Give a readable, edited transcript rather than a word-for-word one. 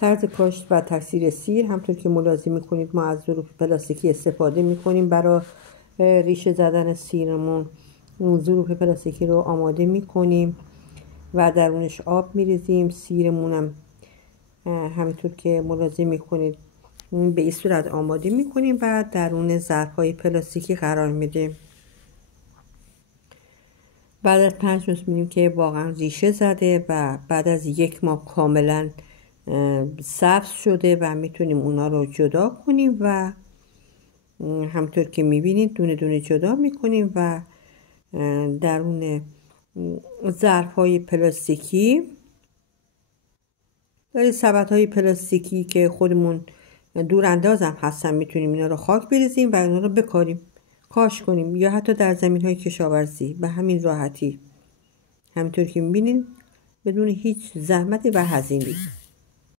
طرز کاشت و تکثیر سیر همطور که ملاحظه میکنید ما از ظروف پلاستیکی استفاده میکنیم برای ریشه زدن سیرمون. ظروف پلاستیکی رو آماده میکنیم و درونش آب میریزیم. سیرمونم همینطور که ملاحظه میکنید به این صورت آماده میکنیم و درون ظرف‌های پلاستیکی قرار میدیم. بعد از 5 روز می‌بینیم که واقعا ریشه زده و بعد از 1 ماه کاملا سبز شده و میتونیم اونا رو جدا کنیم و همطور که میبینید دونه دونه جدا میکنیم و درون ظرف‌های پلاستیکی سبدهای پلاستیکی که خودمون دور انداز هم هستن میتونیم اینا رو خاک بریزیم و اینا رو بکاریم، کاش کنیم یا حتی در زمین‌های کشاورزی به همین راحتی، همینطور که میبینید بدون هیچ زحمتی و هزینه‌ای.